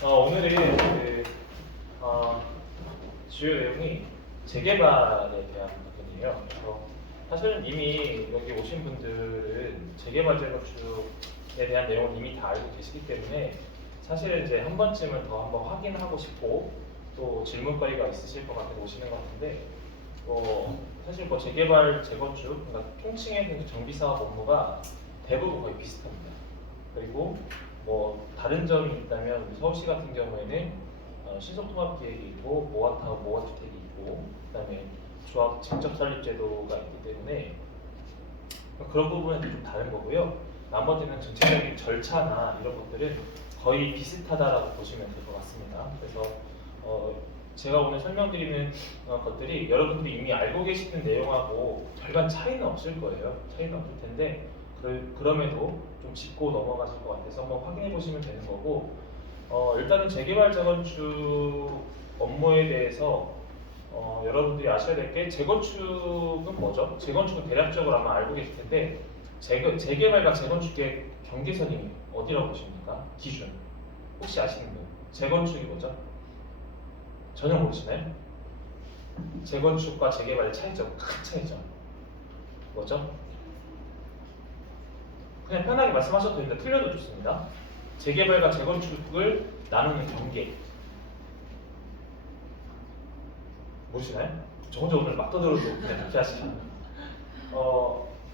오늘은 주요 내용이 재개발에 대한 부분이에요. 그래서 사실은 이미 여기 오신 분들은 재개발 재건축에 대한 내용을 이미 다 알고 계시기 때문에 사실은 이제 한 번쯤은 더 한번 확인하고 싶고 또 질문거리가 있으실 것 같아서 오시는 것 같은데 사실 재개발 재건축 그러니까 통칭의 정비 사업 업무가 대부분 거의 비슷합니다. 그리고 다른 점이 있다면 우리 서울시 같은 경우에는 신속통합기획이 있고 모아타운, 모아주택이 있고 그다음에 조합 직접 설립 제도가 있기 때문에 그런 부분은 좀 다른 거고요. 나머지는 전체적인 절차나 이런 것들은 거의 비슷하다라고 보시면 될 것 같습니다. 그래서 제가 오늘 설명드리는 것들이 여러분들이 이미 알고 계시는 내용하고 별반 차이는 없을 거예요. 차이는 없을 텐데 그럼에도 좀 짚고 넘어가실 것 같아서 한번 확인해 보시면 되는 거고 일단은 재개발 재건축 업무에 대해서 여러분들이 아셔야 될 게 재건축은 뭐죠? 재건축은 대략적으로 아마 알고 계실 텐데 재개발과 재건축의 경계선이 어디라고 보십니까? 기준 혹시 아시는 분? 재건축이 뭐죠? 전혀 모르시나요? 재건축과 재개발의 차이점, 큰 차이점 뭐죠? 그냥 편하게 말씀하셔도 됩니다. 틀려도 좋습니다. 재개발과 재건축을 나누는 경계 모르시나요? 저 혼자 오늘 막 떠들어도 그냥 그렇게 하시죠.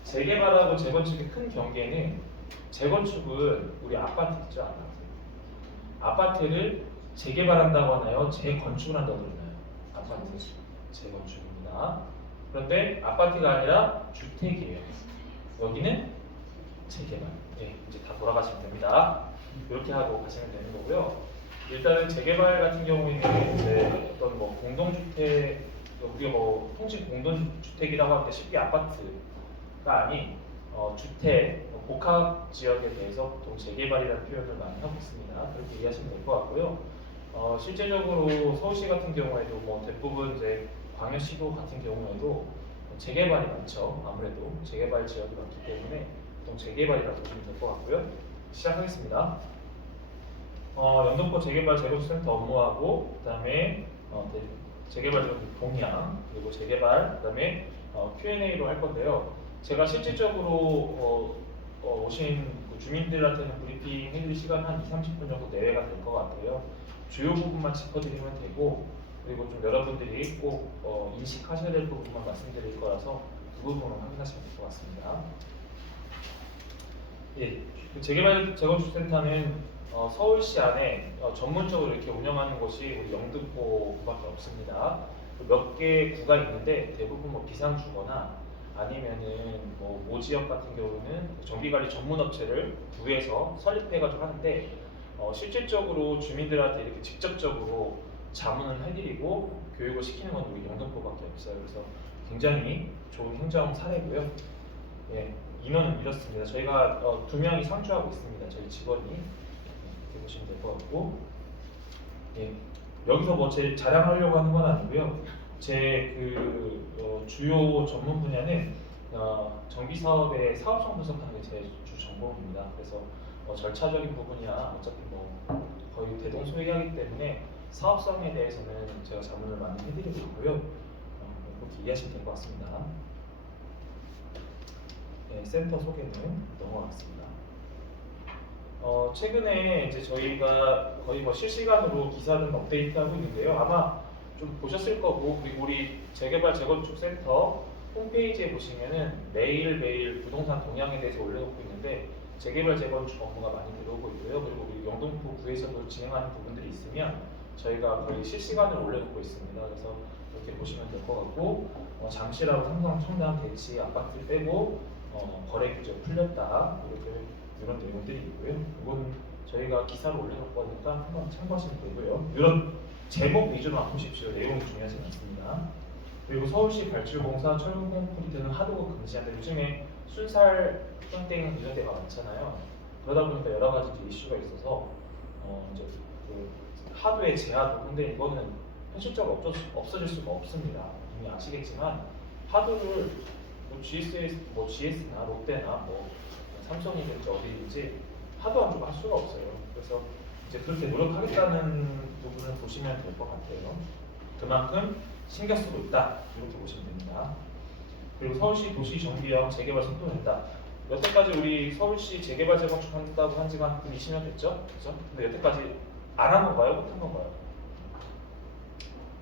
재개발하고 재건축의 큰 경계는 재건축은 우리 아파트 있죠? 아파트를 재개발한다고 하나요? 재건축을 한다고 그러나요? 아파트 재건축입니다. 그런데 아파트가 아니라 주택이에요. 여기는 재개발. 네, 이제 다 돌아가시면 됩니다. 이렇게 하고 가시면 되는 거고요. 일단은 재개발 같은 경우에는 이제 어떤 공동주택, 우리가 통칭 공동주택이라고 하는데 쉽게 아파트가 아닌 주택, 복합 지역에 대해서 보통 재개발이라는 표현을 많이 하고 있습니다. 그렇게 이해하시면 될 것 같고요. 실제적으로 서울시 같은 경우에도 대부분 이제 광역시도 같은 경우에도 재개발이 많죠. 아무래도 재개발 지역이 많기 때문에 보통 재개발이라고 보시면 될 것 같고요. 시작하겠습니다. 영등포 재개발 재건축센터 업무하고 그다음에 재개발 재건축 동향 그리고 재개발 그다음에 Q&A로 할 건데요. 제가 실질적으로 오신 주민들한테는 브리핑 해드릴 시간 한 20-30분 정도 내외가 될 것 같아요. 주요 부분만 짚어드리면 되고 그리고 좀 여러분들이 꼭 인식하셔야 될 부분만 말씀드릴 거라서 그 부분을 확인하시면 될 것 같습니다. 예, 재개발 재건축센터는 서울시 안에 전문적으로 이렇게 운영하는 곳이 우리 영등포구밖에 없습니다. 몇 개 구가 있는데 대부분 비상주거나 아니면은 모지역 같은 경우는 정비관리 전문업체를 구해서 설립해가지고 하는데 실질적으로 주민들한테 이렇게 직접적으로 자문을 해드리고 교육을 시키는 건 우리 영등포밖에 없어요. 그래서 굉장히 좋은 행정 사례고요. 예, 인원은 이렇습니다. 저희가 2명이 상주하고 있습니다. 저희 직원이 이렇게 보시면 될 것 같고, 예, 여기서 제 자랑하려고 하는 건 아니고요. 제 주요 전문 분야는 정비 사업의 사업성 분석하는 게 제 주 전공입니다. 그래서 절차적인 부분이야 어차피 거의 대동소이하기 때문에 사업성에 대해서는 제가 자문을 많이 해드리고 있고요. 그렇게 이해하시면 될 것 같습니다. 네, 센터 소개는 넘어가겠습니다. 최근에 이제 저희가 거의 실시간으로 기사를 업데이트하고 있는데요. 아마 좀 보셨을 거고, 그리고 우리 재개발 재건축 센터 홈페이지에 보시면은 매일매일 부동산 동향에 대해서 올려놓고 있는데 재개발 재건축 업무가 많이 들어오고 있고요. 그리고 우리 영등포 구에서도 진행하는 부분들이 있으면 저희가 거의 실시간으로 올려놓고 있습니다. 그래서 이렇게 보시면 될 것 같고 잠실하고 삼성, 청담, 대치 아파트 빼고 거래 규제 풀렸다 이렇게 이런 내용들이 있고요. 이건 저희가 기사로 올려놓을 거니까 한번 참고하시면 되고요. 이런 제목 위주로만 보십시오. 내용이 중요하지 않습니다. 그리고 서울시 발주공사, 철근 콘크리트는 하도급 금지한다. 요즘에 순살, 땡땡 이런 데가 많잖아요. 그러다 보니까 여러 가지 이슈가 있어서 이제 하도의 제하도. 근데 이거는 현실적으로 없어질 수가 없습니다. 이미 아시겠지만 하도를 GS나 롯데나 삼성이든지 어디든지 하도 안 주고 할 수가 없어요. 그래서 이제 그렇게 노력하겠다는 부분을 보시면 될 것 같아요. 그만큼 신경 쓰고 있다 이렇게 보시면 됩니다. 그리고 서울시 도시 정비형 재개발 선도했다. 여태까지 우리 서울시 재개발 재건축한다고 한 지가 한 20년 됐죠? 그죠? 근데 여태까지 안 한 건가요? 못 한 건가요?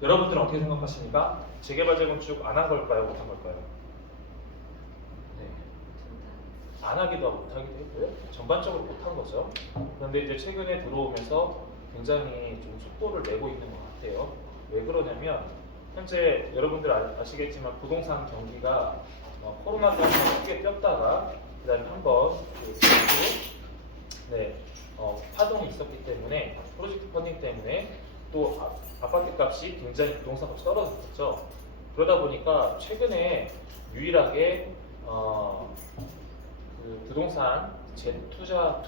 여러분들은 어떻게 생각하십니까? 재개발 재건축 안 한 걸까요? 못 한 걸까요? 네. 안 하기도 하고 못 하기도 했고요. 전반적으로 못 한 거죠. 그런데 이제 최근에 들어오면서 굉장히 좀 속도를 내고 있는 것 같아요. 왜 그러냐면 현재 여러분들 아시겠지만 부동산 경기가 코로나 때문에 크게 뛰었다가 그다음에 한번 네, 파동이 있었기 때문에 프로젝트 펀딩 때문에 또 아파트 값이 굉장히 부동산 값이 떨어졌죠. 그러다 보니까 최근에 유일하게 그 부동산 투자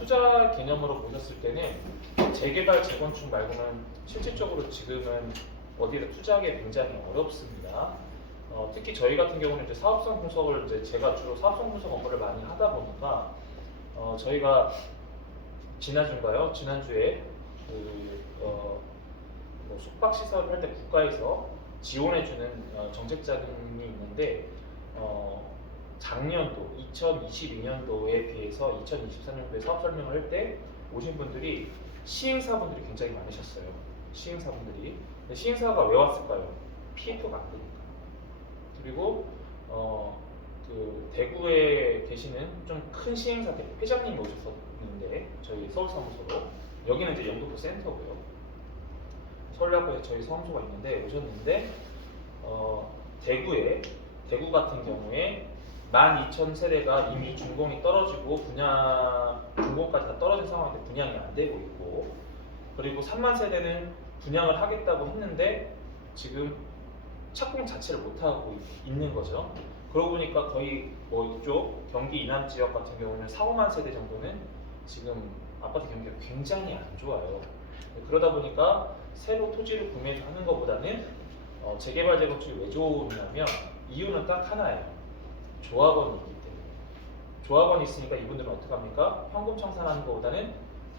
개념으로 보셨을 때는 재개발 재건축 말고는 실질적으로 지금은 어디에 투자하기 굉장히 어렵습니다. 특히 저희 같은 경우는 이제 사업성 분석을 이제 제가 주로 사업성 분석 업무를 많이 하다 보니까 저희가 지난주인가요? 지난주에 뭐 숙박 시설을 할 때 국가에서 지원해주는 정책 자금이 있는데 작년도 2022년도에 비해서 2023년도에 사업 설명을 할 때 오신 분들이 시행사분들이 굉장히 많으셨어요. 시행사분들이. 근데 시행사가 왜 왔을까요? PF가 안 되니까. 그리고 그 대구에 계시는 좀 큰 시행사 회장님 오셨었는데 저희 서울사무소로 여기는 이제 영등포 센터고요. 서울대학교에 저희 사무소가 있는데 오셨는데 대구 같은 경우에 12,000세대가 이미 준공이 떨어지고 준공까지 다 떨어진 상황인데 분양이 안 되고 있고, 그리고 3만 세대는 분양을 하겠다고 했는데 지금 착공 자체를 못 하고 있는 거죠. 그러고 보니까 거의 뭐 이쪽 경기 이남 지역 같은 경우는 4, 5만 세대 정도는 지금 아파트 경기가 굉장히 안 좋아요. 그러다 보니까 새로 토지를 구매해서 하는 것보다는 재개발 재건축이 왜 좋으냐면 이유는 딱 하나예요. 조합원이 있기 때문에. 조합원이 있으니까 이분들은 어떻게 합니까? 현금 청산하는 것보다는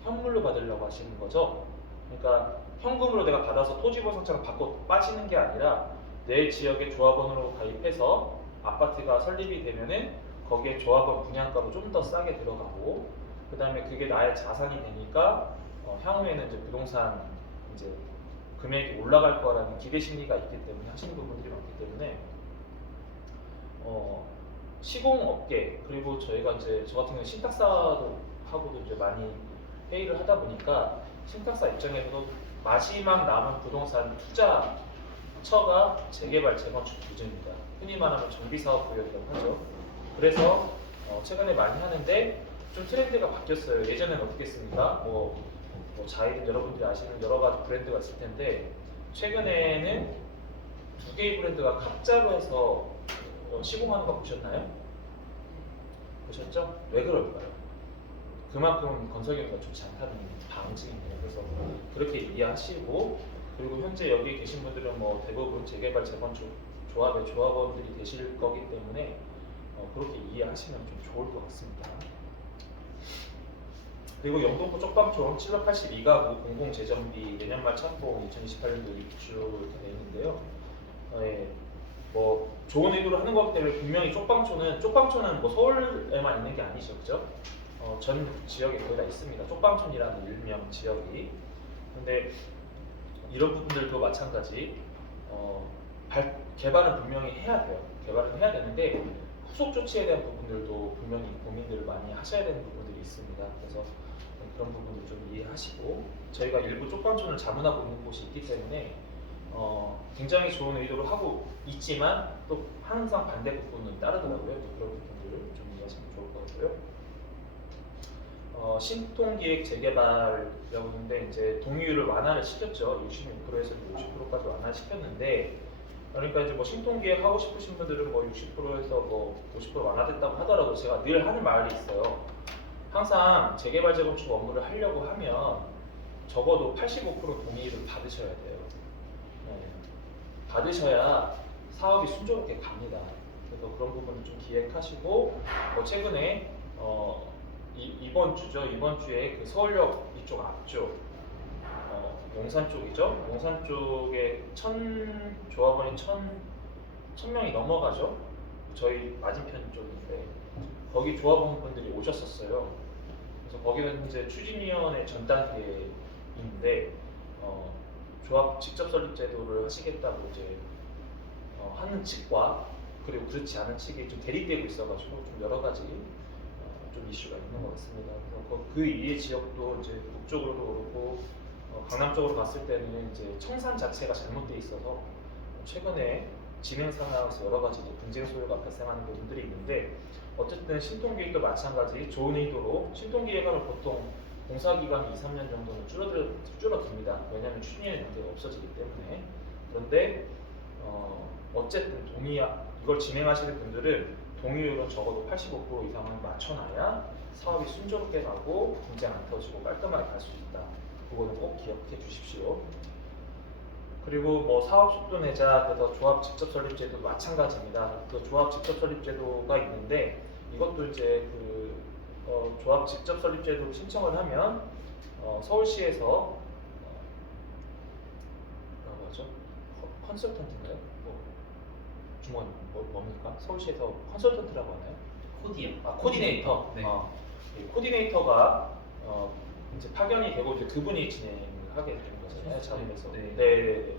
현물로 받으려고 하시는 거죠. 그러니까 현금으로 내가 받아서 토지보상처럼 받고 빠지는 게 아니라 내 지역의 조합원으로 가입해서 아파트가 설립이 되면은 거기에 조합원 분양가도 좀 더 싸게 들어가고, 그 다음에 그게 나의 자산이 되니까 향후에는 이제 부동산 이제 금액이 올라갈 거라는 기대 심리가 있기 때문에 하시는 부분들이 많기 때문에 시공업계, 그리고 저희가 이제 저 같은 경우는 신탁사도 하고도 이제 많이 회의를 하다 보니까 신탁사 입장에서도 마지막 남은 부동산 투자처가 재개발 재건축 기준입니다. 흔히 말하면 정비사업구역이라고 하죠. 그래서 최근에 많이 하는데 좀 트렌드가 바뀌었어요. 예전에는 어떻게 했습니까? 뭐 자이든 여러분들이 아시는 여러 가지 브랜드가 있을 텐데 최근에는 두 개의 브랜드가 갑자로 해서 시공하는 거 보셨나요? 보셨죠? 왜 그럴까요? 그만큼 건설 경기가 좋지 않다는 방증이에요. 그래서 그렇게 이해하시고, 그리고 현재 여기 계신 분들은 뭐 대부분 재개발 재건축 조합의 조합원들이 되실 거기 때문에 그렇게 이해하시면 좀 좋을 것 같습니다. 그리고 영등포 쪽방촌 782가구 공공재정비 내년 말 착공 2028년도 입주 이렇게 되어 있는데요. 뭐 좋은 의도로 하는 거기 때문에 분명히 쪽방촌은 뭐 서울에만 있는 게 아니죠, 그죠? 전 지역에 거의 다 있습니다. 쪽방촌이라는 일명 지역이. 근데 이런 부분들도 마찬가지 개발은 분명히 해야 돼요. 개발은 해야 되는데 후속 조치에 대한 부분들도 분명히 고민들을 많이 하셔야 되는 부분들이 있습니다. 그래서 그런 부분들 좀 이해하시고, 저희가 일부 쪽방촌을 자문하고 있는 곳이 있기 때문에 굉장히 좋은 의도를 하고 있지만 또 항상 반대 부분이 따르더라고요. 그런 부분들을 좀 이해하시면 좋을 것 같고요. 신통기획 재개발이라고 하는데 이제 동의율을 완화를 시켰죠. 66%에서 50%까지 완화를 시켰는데, 그러니까 이제 뭐 신통기획 하고 싶으신 분들은 뭐 60%에서 뭐 50% 완화됐다고 하더라도 제가 늘 하는 말이 있어요. 항상 재개발 재건축 업무를 하려고 하면 적어도 85% 동의를 받으셔야 돼요. 네. 받으셔야 사업이 순조롭게 갑니다. 그래서 그런 부분을 좀 기획하시고, 최근에 이번 주에 그 서울역 이쪽 앞쪽 용산 쪽이죠. 용산 쪽에 조합원이 1000명이 넘어가죠. 저희 맞은편 쪽인데 거기 조합원분들이 오셨었어요. 그래서 거기는 이제 추진위원회 전 단계인데 조합 직접 설립 제도를 하시겠다고 이제 하는 측과 그리고 그렇지 않은 측이 좀 대립되고 있어가지고 좀 여러 가지 좀 이슈가 있는 것 같습니다. 그래서 그 이해 지역도 이제 북쪽으로도 그렇고 강남 쪽으로 갔을 때는 이제 청산 자체가 잘못돼 있어서 최근에 진행 상황에서 여러 가지 분쟁 소요가 발생하는 부분들이 있는데 어쨌든 신통기획도 마찬가지 좋은 의도로 신통기획하면 보통 공사 기간이 2, 3년 정도는 줄어듭니다. 왜냐하면 추진의 연계가 없어지기 때문에. 그런데 어쨌든 이걸 진행하시는 분들은 동의율은 적어도 85% 이상을 맞춰놔야 사업이 순조롭게 가고 분쟁 안 터지고 깔끔하게 갈 수 있다. 그거는 꼭 기억해 주십시오. 그리고 뭐 사업 속도 내자, 그래서 조합 직접 설립 제도 마찬가지입니다. 그 조합 직접 설립 제도가 있는데 이것도 이제 조합 직접 설립 제도 신청을 하면 서울시에서 뭐라고 하죠? 컨설턴트인가요? 주무관님 뭡니까? 서울시에서 컨설턴트라고 하나요? 코디요. 코디네이터. 네. 코디네이터가 이제 파견이 되고 이제 그분이 진행을 하게 되는 거잖아요. 자문에서. 네.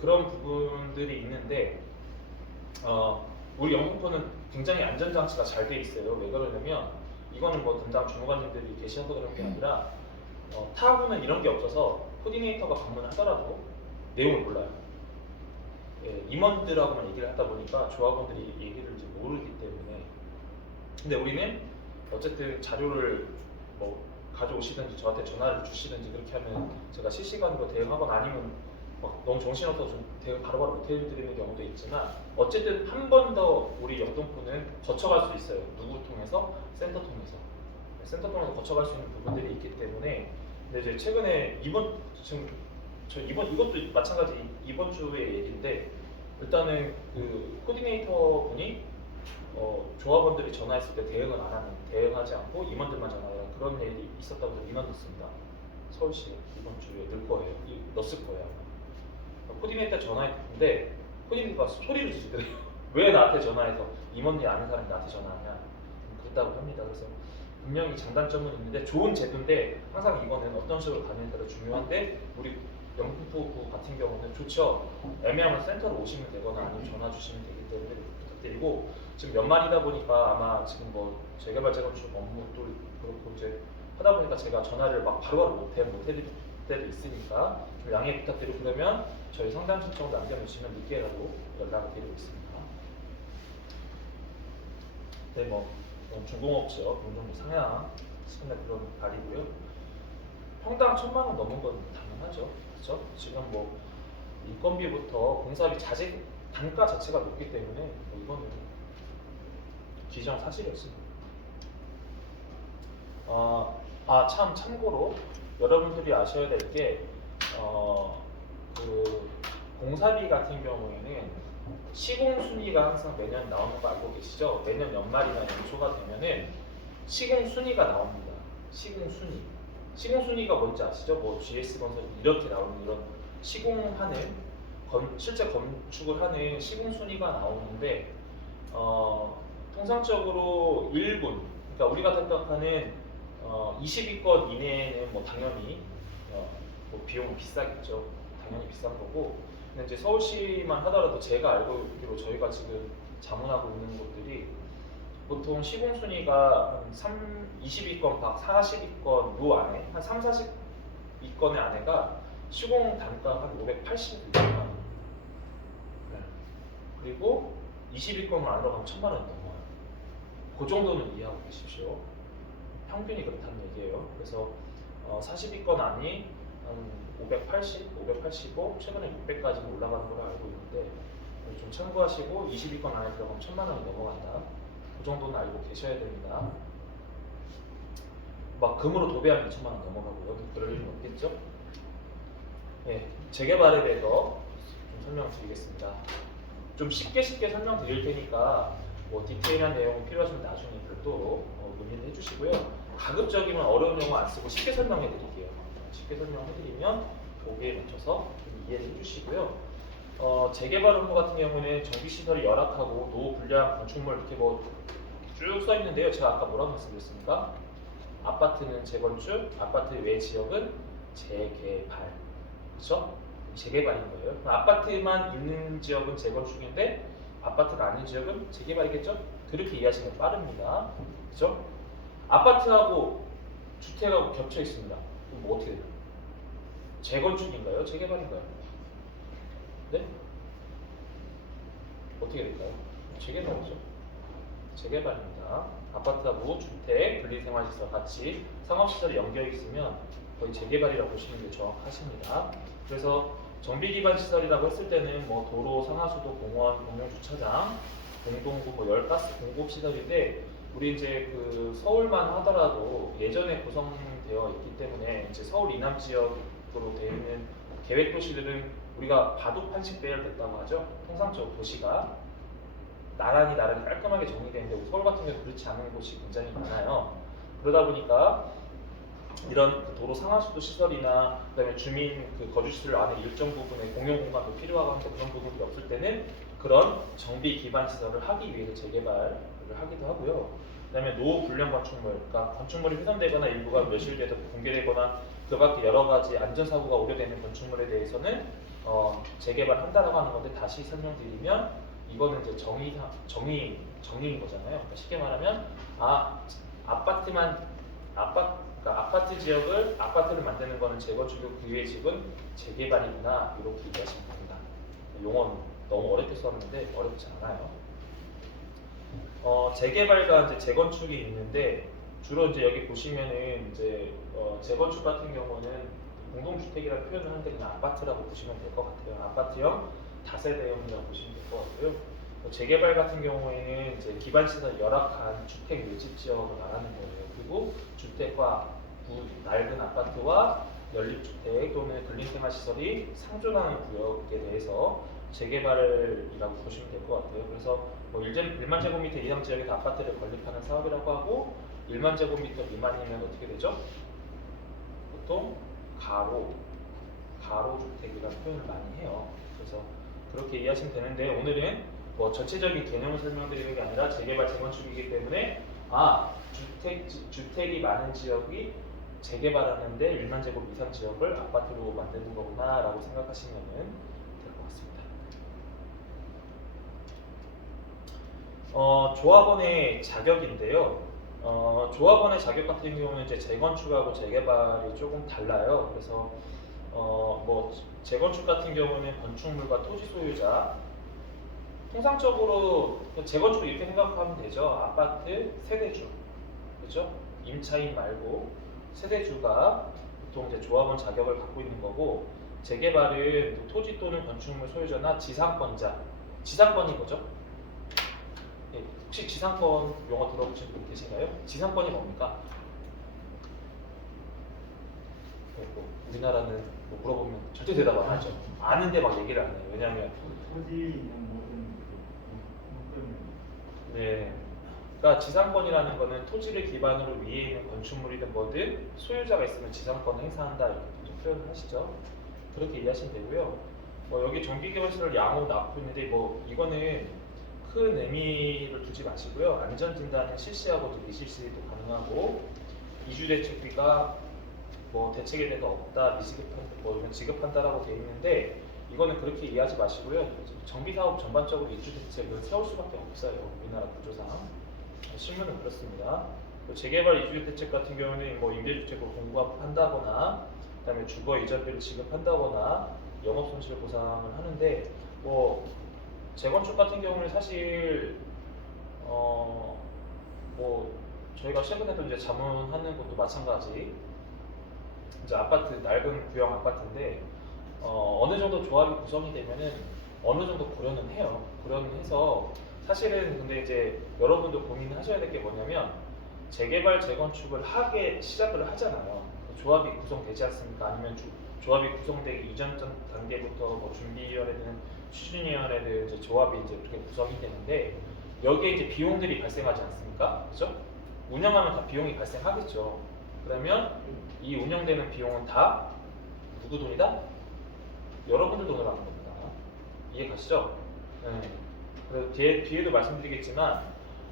그런 부분들이 있는데 우리 영등포는 굉장히 안전장치가 잘 돼 있어요. 왜 그러냐면 이거는 뭐 담당 주무관님들이 계셔서 그런 게 아니라 타하고는 이런 게 없어서 코디네이터가 방문을 하더라도 내용을 몰라요. 예, 임원들하고만 얘기를 하다 보니까 조합원들이 얘기를 이제 모르기 때문에. 근데 우리는 어쨌든 자료를 뭐 가져오시든지 저한테 전화를 주시든지 그렇게 하면 제가 실시간으로 대응하거나 아니면 막 너무 정신없어서 좀 대응 바로바로 못 해드리는 경우도 있지만 어쨌든 한 번 더 우리 영등포는 거쳐갈 수 있어요. 누구 통해서? 센터 통해서. 센터 통해서 거쳐갈 수 있는 부분들이 있기 때문에. 근데 이제 최근에 이것도 마찬가지 이번 주의 얘기인데 일단은 그 코디네이터 분이 조합원들이 전화했을 때 대응하지 않고 임원들만 전화해요. 그런 일이 있었다고 민원 넣습니다. 서울시 이번 주에 넣었을 거예요. 코디네이터 전화했는데 코디네이터가 소리를 지르더래요. 왜 나한테 전화해서 임원이 아는 사람이 나한테 전화하냐 그랬다고 합니다. 그래서 분명히 장단점은 있는데 좋은 제도인데 항상 이거는 어떤 식으로 가느냐에 따라 중요한데 우리 영등포구 같은 경우는 좋죠. 애매하면 센터로 오시면 되거나 아니면 전화 주시면 되기 때문에 부탁드리고 지금 연말이다 보니까 아마 지금 뭐 재개발 재건축 업무도 그렇고 이제 하다 보니까 제가 전화를 막 바로바로 못 해드릴 때도 있으니까 좀 양해 부탁드리고 그러면 저희 상담 신청 남겨주시면 늦게라도 연락을 드리고 있습니다. 네, 뭐 중공업지역 용적률 상향 시간에 그런 발이고요. 평당 1000만 원 넘은 건 당연하죠. 그렇죠? 지금 뭐 인건비부터 공사비 자재 단가 자체가 높기 때문에 뭐 이거는 기정사실이었습니다. 참 참고로 여러분들이 아셔야 될 게 그 공사비 같은 경우에는 시공 순위가 항상 매년 나오는 거 알고 계시죠? 매년 연말이나 연초가 되면은 시공 순위가 나옵니다. 시공 순위. 시공 순위가 뭔지 아시죠? 뭐 GS 건설 이렇게 나오는 이런 시공하는 실제 건축을 하는 시공 순위가 나오는데 통상적으로 1군 그러니까 우리가 생각하는 22건 이내에는 뭐 당연히 뭐 비용은 비싸겠죠. 당연히 비싼 거고. 근데 이제 서울시만 하더라도 제가 알고 있기로 저희가 지금 자문하고 있는 곳들이 보통 시공 순위가 한 22건 박 40위권 요 안에 한 3, 40위권의 안에가 시공 단가 한 580위권. 네. 그리고 22건 안으로 가면 1000만 원이 넘어요. 그 정도는 이해하고 계십시오. 평균이 그렇다는 얘기예요. 그래서 40위권 안이 한 580, 585, 최근에 600까지 올라가는 걸로 알고 있는데 좀 참고하시고 20위권 안에 들어가면 1000만 원이 넘어간다. 그 정도는 알고 계셔야 됩니다. 막 금으로 도배하면 2천만 원 넘어가고요. 그럴 일은 없겠죠? 네, 재개발에 대해서 좀 설명드리겠습니다. 좀 쉽게 설명드릴 테니까 뭐 디테일한 내용 필요하시면 나중에 별도로 문의를 해주시고요. 가급적이면 어려운 용어 안 쓰고 쉽게 설명해 드릴게요. 쉽게 설명해 드리면 거기에 맞춰서 좀 이해를 해주시고요. 재개발 업무 같은 경우는 정비시설이 열악하고 노후 불량 건축물 이렇게 뭐 쭉 써 있는데요. 제가 아까 뭐라고 말씀드렸습니까? 아파트는 재건축, 아파트 외 지역은 재개발. 그렇죠? 재개발인 거예요. 아파트만 있는 지역은 재건축인데 아파트가 아닌 지역은 재개발이겠죠? 그렇게 이해하시면 빠릅니다. 그렇죠? 아파트하고 주택하고 겹쳐 있습니다. 그럼 뭐 어떻게 돼요? 재건축인가요? 재개발인가요? 네? 어떻게 될까요? 재개발이죠. 재개발입니다. 아파트하고 주택, 분리생활시설 같이 상업시설이 연결 있으면 거의 재개발이라고 보시는 게 정확하십니다. 그래서 정비기반 시설이라고 했을 때는 뭐 도로, 상하수도, 공원, 공용주차장, 공동구, 뭐 열가스 공급시설인데 우리 이제 그 서울만 하더라도 예전에 구성되어 있기 때문에 이제 서울 이남 지역으로 되어 있는 계획 도시들은 우리가 바둑 판식 배열됐다고 하죠. 통상적으로 도시가 나란히 깔끔하게 정리되는데 우리 서울 같은 경우 그렇지 않은 곳이 굉장히 많아요. 그러다 보니까 이런 그 도로 상하수도 시설이나 그다음에 주민 그 거주시설 안에 일정 부분의 공용 공간도 필요하고 한데 그런 부분이 없을 때는 그런 정비 기반 시설을 하기 위해서 재개발을 하기도 하고요. 그다음에 노후 불량 건축물, 그러니까 건축물이 훼손되거나 일부가 멸실돼서 붕괴되거나 그 밖에 여러 가지 안전사고가 우려되는 건축물에 대해서는 재개발한다라고 하는 건데 다시 설명드리면 이거는 이제 정의인 거잖아요. 그러니까 쉽게 말하면 그러니까 아파트 지역을 아파트를 만드는 거는 재건축이고 그 외의 지역은 재개발이구나 이렇게 이해하시면 됩니다. 용어는 너무 어렵게 썼는데 어렵지 않아요. 재개발과 이제 재건축이 있는데 주로 이제 여기 보시면은 이제 재건축 같은 경우는 공동주택이라는 표현을 하는데 그냥 아파트라고 보시면 될 것 같아요. 아파트형 다세대형이라고 보시면 될 것 같고요. 재개발 같은 경우에는 이제 기반시설 열악한 주택 밀집 지역을 말하는 거예요. 그리고 주택과 낡은 아파트와 연립주택 또는 근린생활시설이 상존하는 구역에 대해서 재개발이라고 보시면 될 것 같아요. 그래서 뭐 1만 제곱미터 이상 지역에서 아파트를 건립하는 사업이라고 하고 1만 제곱미터 미만이면 어떻게 되죠? 보통 가로주택이라는 표현을 많이 해요. 그래서 그렇게 이해하시면 되는데 오늘은 뭐 전체적인 개념을 설명드리는 게 아니라 재개발 재건축이기 때문에 주택이 많은 지역이 재개발하는데 1만 제곱 이상 지역을 아파트로 만드는 거구나 라고 생각하시면 될 것 같습니다. 조합원의 자격인데요. 조합원의 자격 같은 경우는 이제 재건축하고 재개발이 조금 달라요. 그래서 뭐 재건축 같은 경우는 건축물과 토지 소유자 통상적으로 재건축을 이렇게 생각하면 되죠. 아파트 세대주, 그렇죠? 임차인 말고 세대주가 보통 이제 조합원 자격을 갖고 있는 거고 재개발은 토지 또는 건축물 소유자나 지상권자, 지상권이 뭐죠? 예, 혹시 지상권 용어 들어보신 분 계신가요? 지상권이 뭡니까? 뭐 우리나라는 뭐 물어보면 절대 대답 안 하죠. 아는데 막 얘기를 안 해요. 왜냐하면 토지 모든 때문에. 네. 그러니까 지상권이라는 거는 토지를 기반으로 위에 있는 건축물이든 뭐든 소유자가 있으면 지상권을 행사한다 이렇게 표현을 하시죠. 그렇게 이해하시면 되고요. 여기 정기개발시설 양호 낳고 있는데 뭐 이거는 큰 의미를 두지 마시고요. 안전진단은 실시하고 미실시도 가능하고 이주대책비가 뭐 대책에 대해서 없다, 지급한다라고 되어 있는데 이거는 그렇게 이해하지 마시고요. 정비사업 전반적으로 이주대책을 세울 수밖에 없어요. 우리나라 구조상. 실무는 그렇습니다. 재개발 이주대책 같은 경우는 뭐 임대주택으로 공급한다거나 그다음에 주거 이전비를 지급한다거나 영업손실 보상을 하는데 뭐 재건축 같은 경우는 사실 뭐 저희가 최근에도 이제 자문하는 것도 마찬가지 이제 아파트 낡은 구형 아파트인데 어느 정도 조합이 구성이 되면은 어느 정도 고려는 해요. 고려는 해서 사실은 근데 이제 여러분도 고민하셔야 될 게 뭐냐면 재개발 재건축을 하게 시작을 하잖아요. 조합이 구성되지 않습니까? 아니면 조합이 구성되기 이전 단계부터 뭐 준비위원회든 추진위원회든 이제 조합이 이제 그렇게 구성이 되는데 여기에 이제 비용들이 발생하지 않습니까? 그죠? 운영하면 다 비용이 발생하겠죠. 그러면 이 운영되는 비용은 다 누구 돈이다? 여러분들 돈으로 하는 겁니다. 이해 가시죠? 네. 그래서 뒤에도 말씀드리겠지만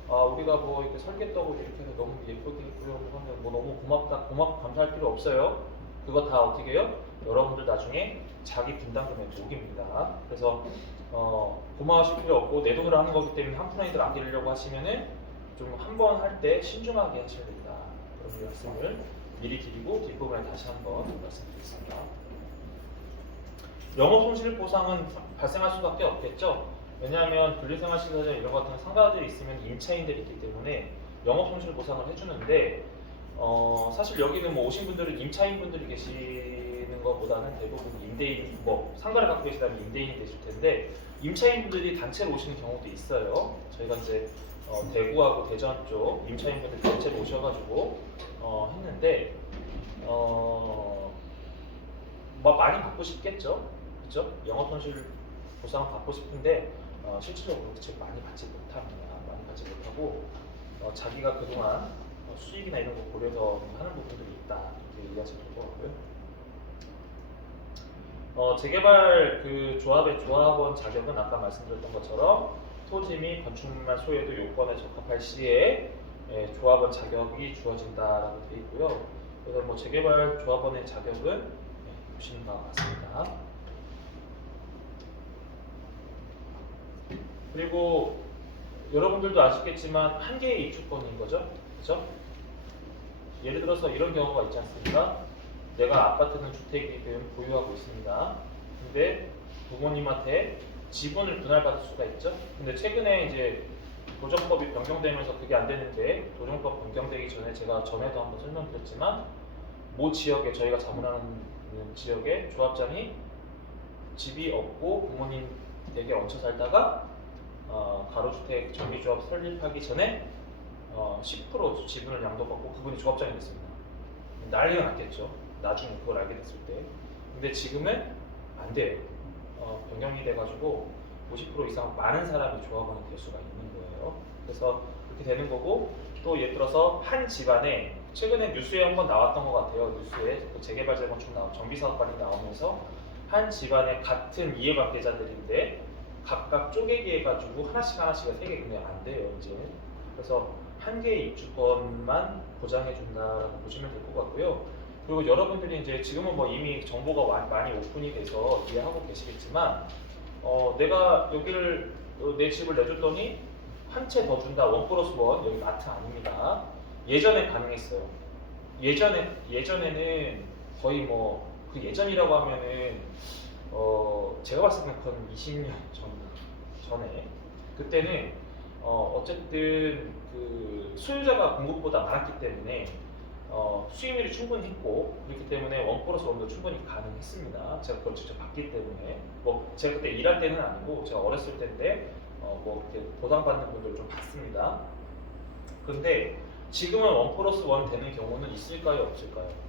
우리가 뭐 이렇게 설계떡을 이렇게 해서 너무 예쁘게 그려고 하면 뭐 너무 고맙고 감사할 필요 없어요. 그거 다 어떻게 해요? 여러분들 나중에 자기 분담금의 독입니다. 그래서 고마워하실 필요 없고 내 돈으로 하는 거기 때문에 한 푼이라도 아끼려고 하시면은 좀 한 번 할 때 신중하게 하셔야 된다. 그런 말씀을 미리 드리고 뒷부분에 다시 한번 말씀드리겠습니다. 영업 손실 보상은 발생할 수밖에 없겠죠. 왜냐하면 분리생활시설이나 이런 것 같은 상가들이 있으면 임차인들이 있기 때문에 영업 손실 보상을 해주는데 사실 여기는 뭐 오신 분들은 임차인분들이 계시는 것보다는 대부분 임대인, 뭐 상가를 갖고 계시다면 임대인이 되실 텐데 임차인분들이 단체로 오시는 경우도 있어요. 저희가 이제 대구하고 대전 쪽 임차인분들 단체로 오셔가지고 했는데 뭐 많이 받고 싶겠죠. 그렇죠? 영업 손실 보상 받고 싶은데 실질적으로 그렇게 많이 받지 못합니다. 많이 받지 못하고 자기가 그동안 수익이나 이런 거 고려해서 하는 부분들이 있다 이렇게 이해하시면 될 것 같고요. 재개발 그 조합의 조합원 자격은 아까 말씀드렸던 것처럼 토지 및 건축물만 소유도 요건에 적합할 시에 조합원 자격이 주어진다라고 되어 있고요. 그래서 뭐 재개발 조합원의 자격은 보시는 바와 같습니다. 그리고 여러분들도 아시겠지만 한 개의 입주권인 거죠, 그렇죠? 예를 들어서 이런 경우가 있지 않습니까? 내가 아파트는 주택이든 보유하고 있습니다. 근데 부모님한테 지분을 분할받을 수가 있죠. 근데 최근에 이제 도정법이 변경되면서 그게 안 되는데 도정법 변경되기 전에 제가 전에도 한번 설명드렸지만 모 지역에 저희가 자문하는 지역에 조합장이 집이 없고 부모님 댁에 얹혀 살다가 가로주택 정비조합 설립하기 전에 10% 지분을 양도받고 그분이 조합장이 됐습니다. 난리가 났겠죠. 나중에 그걸 알게 됐을 때. 근데 지금은 안 돼요. 변경이 돼가지고 50% 이상 많은 사람이 조합원이 될 수가 있는 거예요. 그래서 그렇게 되는 거고 또 예를 들어서 한 집안에 최근에 뉴스에 한번 나왔던 것 같아요. 뉴스에 그 재개발 재건축 정비사업관이 나오면서 한 집안에 같은 이해관계자들인데 각각 쪼개기 해가지고 하나씩 세개 그냥 안 돼요 이제. 그래서 한 개의 입주권만 보장해 준다라고 보시면 될 것 같고요. 그리고 여러분들이 이제 지금은 뭐 이미 정보가 많이 오픈이 돼서 이해하고 계시겠지만 내가 여기를 내 집을 내줬더니 한 채 더 준다 1+1 여기 마트 아닙니다. 예전에 가능했어요. 예전에는 거의 뭐 그 예전이라고 하면은 제가 봤을 때는 그건 20년 전에 그때는 어쨌든 그 소유자가 공급보다 많았기 때문에 수익률이 충분히 했고 그렇기 때문에 1+1도 충분히 가능했습니다. 제가 그걸 직접 봤기 때문에 뭐 제가 그때 일할 때는 아니고 제가 어렸을 때인데 뭐 이렇게 보상받는 분들을 좀 봤습니다. 근데 지금은 1+1 되는 경우는 있을까요, 없을까요?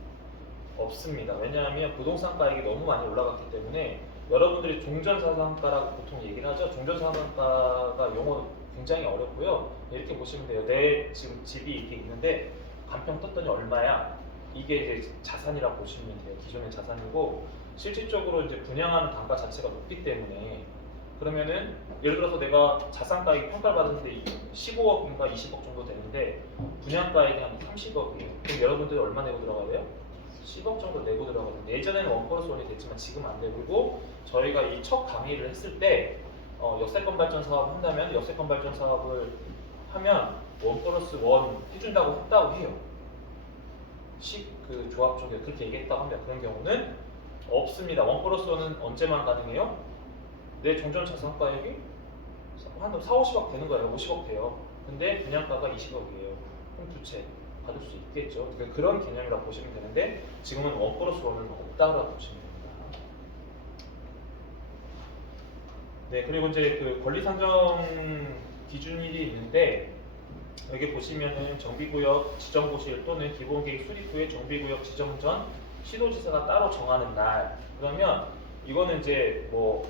없습니다. 왜냐하면 부동산 가격이 너무 많이 올라갔기 때문에 여러분들이 종전자산가라고 보통 얘기를 하죠. 종전자산가가 용어 굉장히 어렵고요. 이렇게 보시면 돼요. 내 지금 집이 이렇게 있는데 간평 떴더니 얼마야? 이게 이제 자산이라고 보시면 돼요. 기존의 자산이고 실질적으로 이제 분양하는 단가 자체가 높기 때문에 그러면은 예를 들어서 내가 자산가액 평가를 받았는데 15억인가 20억 정도 되는데 분양가액이 한 30억이에요. 그럼 여러분들이 얼마 내고 들어가야 돼요? 10억 정도 내고 들어가거든요. 예전에는 1+1이 됐지만 지금 안 되고 그리고 저희가 이 첫 강의를 했을 때 역세권 발전 사업을 한다면 역세권 발전 사업을 하면 1+1 해준다고 했다고 해요. 그 조합 쪽에 그렇게 얘기했다고 합니다. 그런 경우는 없습니다. 1+1은 언제만 가능해요? 내 종전 자산가액이 한 4, 50억 되는 거예요. 50억 돼요. 근데 분양가가 20억이에요. 그럼 두 채 받을 수 있겠죠. 그러니까 그런 개념이라고 보시면 되는데 지금은 1+1은 없다고 보시면 됩니다. 네, 그리고 이제 그 권리 산정 기준일이 있는데 여기 보시면은 정비구역 지정고실 또는 기본계획 수립 후에 정비구역 지정 전 시도지사가 따로 정하는 날 그러면 이거는 이제 뭐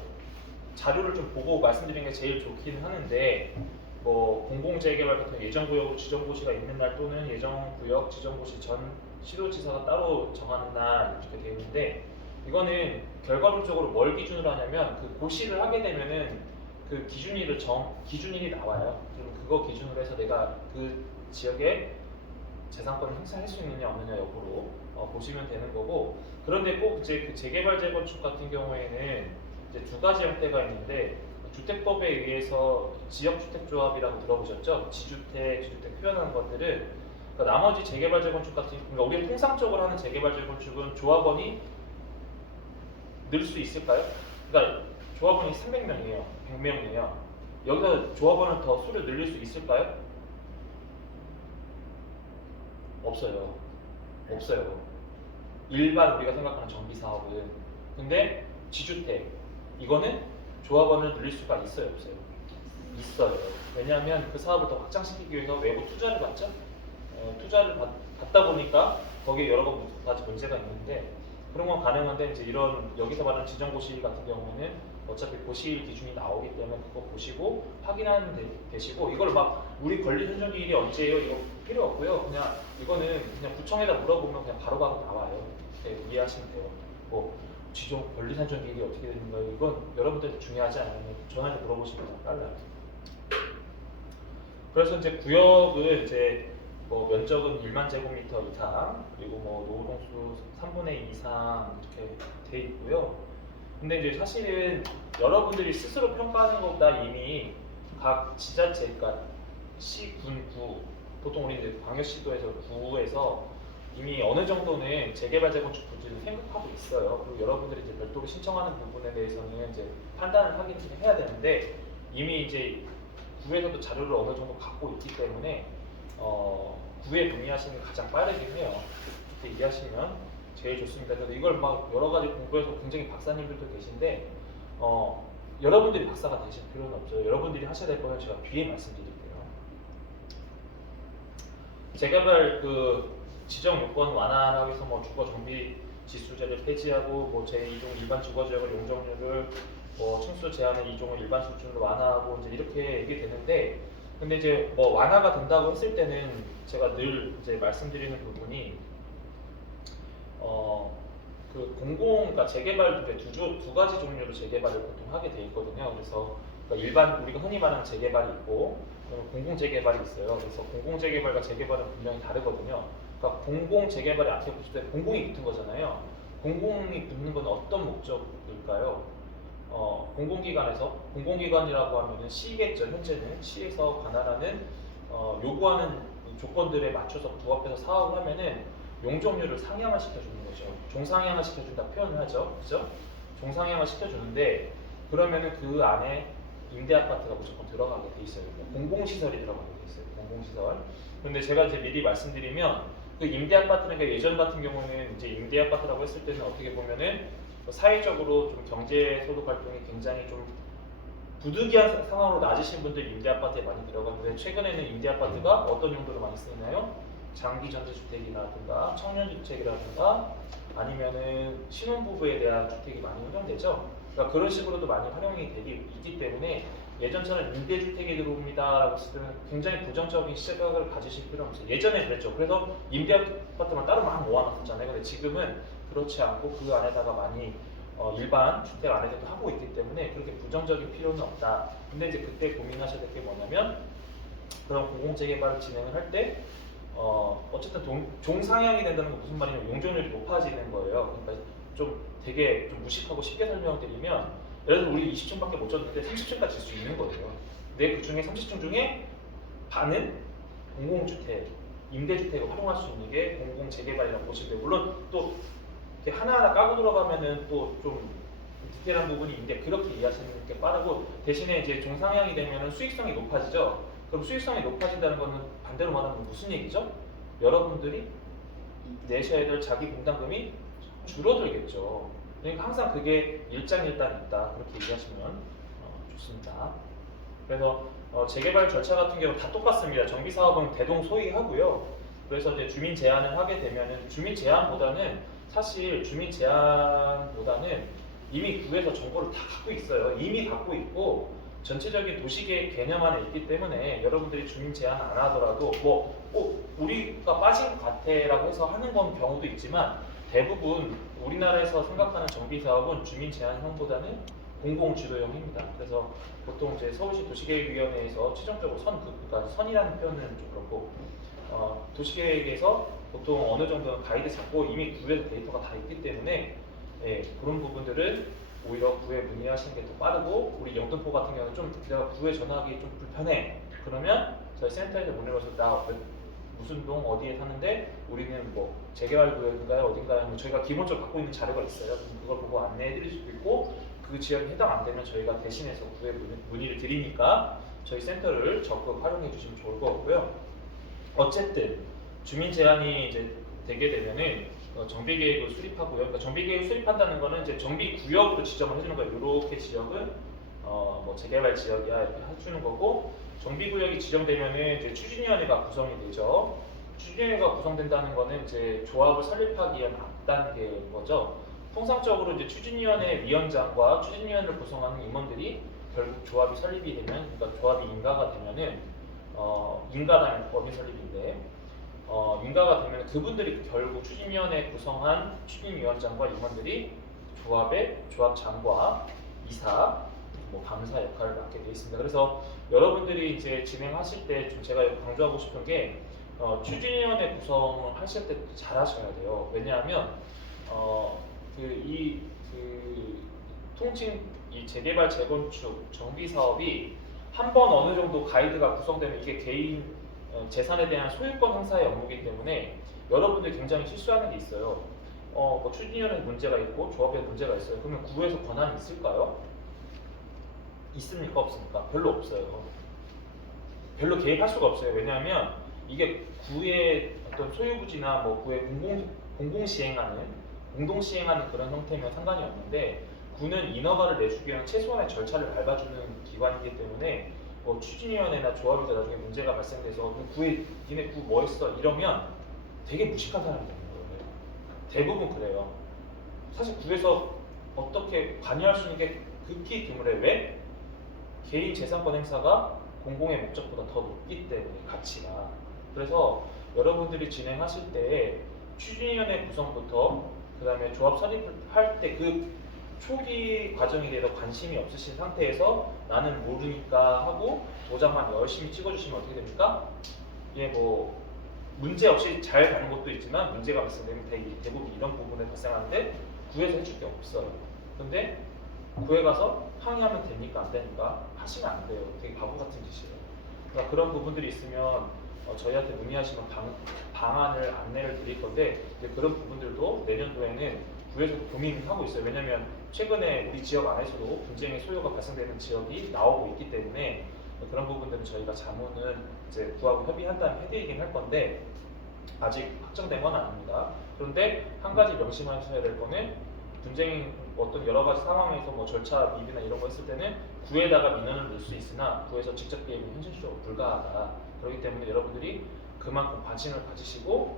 자료를 좀 보고 말씀드리는 게 제일 좋기는 하는데 뭐 공공재개발 같은 예정구역 지정고시가 있는 날 또는 예정구역 지정고시 전 시도지사가 따로 정하는 날 이렇게 되어 있는데 이거는 결과론적으로 뭘 기준으로 하냐면 그 고시를 하게 되면은 그 기준일이 나와요. 그럼 그거 기준으로 해서 내가 그 지역에 재산권을 행사할 수 있느냐 없느냐 여부로 보시면 되는 거고, 그런데 꼭 이제 그 재개발 재건축 같은 경우에는 이제 두 가지 형태가 있는데, 주택법에 의해서 지역주택조합이라고 들어보셨죠? 지주택, 지주택 표현하는 것들은, 그러니까 나머지 재개발 재건축 같은, 그러니까 우리가 통상적으로 하는 재개발 재건축은 조합원이 늘 수 있을까요? 그러니까 조합원이 300명이에요, 100명이에요. 여기서 조합원을 더 수를 늘릴 수 있을까요? 없어요. 없어요. 일반 우리가 생각하는 정비 사업은. 근데 지주택 이거는 조합원을 늘릴 수가 있어요, 없어요? 있어요. 왜냐하면 그 사업을 더 확장시키기 위해서 외부 투자를 받죠. 투자를 받다 보니까 거기에 여러 가지 문제가 있는데, 그런 건 가능한데, 이제 이런 여기서 말하는 지정고시 같은 경우는 어차피 고시일 기준이 나오기 때문에 그거 보시고 확인하면 되시고, 이걸 막 우리 권리 선정기일이 언제예요? 이거 필요 없고요. 그냥 이거는 그냥 구청에다 물어보면 그냥 바로바로 나와요. 네, 이해하시면 돼요. 뭐 지정 권리 선정기일이 어떻게 되는가요? 이건 여러분들 중요하지 않으면 전화해서 물어보시면 그냥 빨라요. 그래서 이제 구역을 이제 뭐 면적은 1만 제곱미터 이상, 그리고 뭐 노후동수 3분의 2 이상 이렇게 돼 있고요. 근데 이제 사실은 여러분들이 스스로 평가하는 것보다 이미 각 지자체, 그러니까 시, 군, 구, 보통 우리 이제 광역시도에서 구에서 이미 어느 정도는 재개발 재건축 부지를 생각하고 있어요. 그리고 여러분들이 이제 별도로 신청하는 부분에 대해서는 이제 판단을 하긴 해야 되는데, 이미 이제 구에서도 자료를 어느 정도 갖고 있기 때문에 구에 문의하시는 게 가장 빠르긴 해요. 그렇게 이해하시면 제일 좋습니다. 그래서 이걸 막 여러 가지 공부해서 굉장히 박사님들도 계신데 여러분들이 박사가 되실 필요는 없어요. 여러분들이 하셔야 될 거는 제가 뒤에 말씀드릴게요. 재개발 그 지정 요건 완화하기 위해서 뭐 주거 정비 지수제를 폐지하고, 뭐 제2종 일반 주거지역을 용적률을 뭐 층수 제한의 2종을 일반 수준으로 완화하고, 이제 이렇게 얘기되는데, 근데 이제 뭐 완화가 된다고 했을 때는 제가 늘 이제 말씀드리는 부분이 그 그러니까 재개발 두 가지 종류로 재개발을 보통 하게 돼 있거든요. 그래서 그러니까 일반 우리가 흔히 말하는 재개발이 있고 공공 재개발이 있어요. 그래서 공공 재개발과 재개발은 분명히 다르거든요. 그러니까 공공 재개발에 앞에 보실 때 공공이 붙은 거잖아요. 공공이 붙는 건 어떤 목적일까요? 공공기관이라고 하면은 시겠죠. 현재는 시에서 관할하는 요구하는 조건들에 맞춰서 부합해서 사업을 하면은 용적률을 상향을 시켜주는 거죠. 종상향을 시켜준다 표현을 하죠. 그죠? 종상향을 시켜주는데, 그러면은 그 안에 임대 아파트가 무조건 들어가게 돼 있어요. 공공시설이 들어가게 돼 있어요. 공공시설. 그런데 제가 이제 미리 말씀드리면, 그 임대 아파트는 예전 같은 경우는 이제 임대 아파트라고 했을 때는 어떻게 보면은 사회적으로 좀 경제 소득 활동이 굉장히 좀 부득이한 상황으로 낮으신 분들 임대 아파트에 많이 들어가는데, 최근에는 임대 아파트가 어떤 용도로 많이 쓰이나요? 장기 전세주택이라든가 청년주택이라든가 아니면은 신혼부부에 대한 주택이 많이 활용되죠. 그러니까 그런 식으로도 많이 활용이 있기 때문에 예전처럼 임대주택이 들어옵니다라고 했을 때는 굉장히 부정적인 시각을 가지실 필요는 없어요. 예전에 그랬죠. 그래서 임대 아파트만 따로 막 모아놨었잖아요. 근데 지금은 그렇지 않고 그 안에다가 많이 일반 주택 안에서도 하고 있기 때문에 그렇게 부정적인 필요는 없다. 근데 이제 그때 고민하셔야 될 게 뭐냐면, 그런 공공재개발을 진행을 할 때 어쨌든 종상향이 된다는 건 무슨 말이냐면 용적률이 높아지는 거예요. 그러니까 좀 되게 좀 무식하고 쉽게 설명을 드리면, 예를 들어 우리 20층밖에 못 졌는데 30층까지 질 수 있는 거예요. 근데 그 중에 30층 중에 반은 공공주택, 임대주택을 활용할 수 있는 게 공공재개발이라고 보시면 돼요. 물론 또 이렇게 하나하나 까고 들어가면은 또 좀 디테일한 부분이 있는데, 그렇게 이해하시는 게 빠르고, 대신에 이제 종상향이 되면은 수익성이 높아지죠. 그럼 수익성이 높아진다는 거는 반대로 말하면 무슨 얘기죠? 여러분들이 내셔야 될 자기 분담금이 줄어들겠죠. 그러니까 항상 그게 일장일단 있다. 그렇게 이해하시면 좋습니다. 그래서 재개발 절차 같은 경우 다 똑같습니다. 정비 사업은 대동소이하고요. 그래서 이제 주민 제한을 하게 되면은 사실 주민 제한보다는 이미 구에서 정보를 다 갖고 있어요. 이미 갖고 있고 전체적인 도시계획 개념 안에 있기 때문에 여러분들이 주민 제한 안 하더라도 뭐 우리가 빠진 것 같아라고 해서 하는 건 경우도 있지만, 대부분 우리나라에서 생각하는 정비 사업은 주민 제한형보다는 공공 주도형입니다. 그래서 보통 이제 서울시 도시계획위원회에서 최종적으로 그러니까 선이라는 표현은 좀 그렇고 도시계획에서 보통 어느 정도는 가이드 잡고 이미 구에서 데이터가 다 있기 때문에 예, 그런 부분들은 오히려 구에 문의하시는 게 더 빠르고 우리 영등포 같은 경우는 좀 내가 구에 전화하기 좀 불편해. 그러면 저희 센터에서 문의해서 나 무슨 동 어디에 사는데 우리는 뭐 재개발 구역인가요 어딘가요? 하면 저희가 기본적으로 갖고 있는 자료가 있어요. 그럼 그걸 보고 안내해드릴 수도 있고 그 지역에 해당 안 되면 저희가 대신해서 구에 문의를 드리니까 저희 센터를 적극 활용해 주시면 좋을 것 같고요. 어쨌든 주민 제한이 이제 되게 되면은 정비 계획을 수립하고요. 그러니까 정비 계획을 수립한다는 거는 이제 정비 구역으로 지정을 해주는 거예요. 이렇게 지역은 뭐 재개발 지역이야 이렇게 해주는 거고 정비 구역이 지정되면은 이제 추진위원회가 구성이 되죠. 추진위원회가 구성된다는 거는 이제 조합을 설립하기 위한 앞단계인 거죠. 통상적으로 이제 추진위원회 위원장과 추진위원회를 구성하는 임원들이 결국 조합이 설립이 되면, 그러니까 조합이 인가가 되면은 인가라는 법인 설립인데 인가가 되면 그분들이 결국 추진위원회 구성한 추진위원장과 임원들이 조합의 조합장과 이사, 뭐 감사 역할을 맡게 되어 있습니다. 그래서 여러분들이 이제 진행하실 때 좀 제가 강조하고 싶은 게 추진위원회 구성을 하실 때 잘 하셔야 돼요. 왜냐하면 통칭 이 재개발 재건축 정비 사업이 한 번 어느 정도 가이드가 구성되면 이게 개인 재산에 대한 소유권 행사의 업무이기 때문에 여러분들이 굉장히 실수하는 게 있어요. 뭐 추진위원회 문제가 있고 조합에 문제가 있어요. 그러면 구에서 권한이 있을까요? 있습니까? 없습니까? 별로 없어요. 별로 개입할 수가 없어요. 왜냐하면 이게 구의 어떤 소유부지나 뭐 구의 공동 시행하는 그런 형태면 상관이 없는데 구는 인허가를 내주기 위한 최소한의 절차를 밟아주는 기관이기 때문에 뭐 추진위원회나 조합에서 나중에 문제가 발생돼서 구에 니네 구 뭐 했어 이러면 되게 무식한 사람이 되는 거예요. 대부분 그래요. 사실 구에서 어떻게 관여할 수 있는 게 극히 드물해. 왜? 개인 재산권 행사가 공공의 목적보다 더 높기 때문에 가치가. 그래서 여러분들이 진행하실 때 추진위원회 구성부터 그 다음에 조합 설립할 때 그 초기 과정에 대해서 관심이 없으신 상태에서 나는 모르니까 하고 도장만 열심히 찍어주시면 어떻게 됩니까? 이게 뭐 문제 없이 잘 가는 것도 있지만 문제가 발생되면 대부분 이런 부분에 발생하는데 구에서 해줄 게 없어요. 근데 구에 가서 항의하면 됩니까? 안 됩니까? 하시면 안 돼요. 되게 바보 같은 짓이에요. 그러니까 그런 부분들이 있으면 저희한테 문의하시면 방안을 안내를 드릴 건데 이제 그런 부분들도 내년도에는 구에서 고민을 하고 있어요. 왜냐하면 최근에 우리 지역 안에서도 분쟁의 소요가 발생되는 지역이 나오고 있기 때문에 그런 부분들은 저희가 자문은 이제 구하고 협의한 다음에 해드리긴 할 건데 아직 확정된 건 아닙니다. 그런데 한 가지 명심하셔야 될 거는 분쟁 어떤 여러 가지 상황에서 뭐 절차 미비나 이런 거 했을 때는 구에다가 민원을 넣을 수 있으나 구에서 직접 개입은 현실적으로 불가하다. 그렇기 때문에 여러분들이 그만큼 관심을 가지시고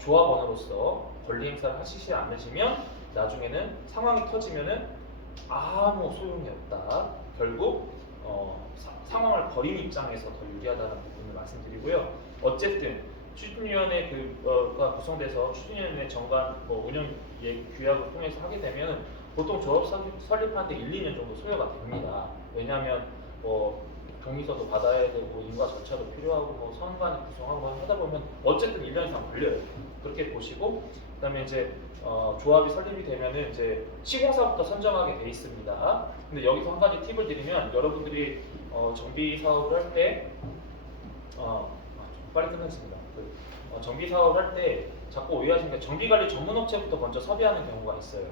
조합원으로서 권리 행사를 하시지 않으시면 나중에는 상황이 터지면은 아무 소용이 없다. 결국 상황을 벌인 입장에서 더 유리하다는 부분을 말씀드리고요. 어쨌든 추진위원회 가 구성돼서 추진위원회 정관 운영 규약을 통해서 하게 되면 보통 조합 설립하는데 1, 2년 정도 소요가 됩니다. 왜냐하면 동의서도 받아야 되고 인가 절차도 필요하고 선관위 구성하고 하다 보면 어쨌든 1년 이상 걸려요. 그렇게 보시고 그다음에 이제 조합이 설립이 되면은 이제 시공사부터 선정하게 돼 있습니다. 근데 여기서 한 가지 팁을 드리면 여러분들이 정비 사업을 할 때 빨리 끝났습니다. 정비 사업을 할 때 자꾸 오해하시는 게 정비관리 전문업체부터 먼저 섭외하는 경우가 있어요.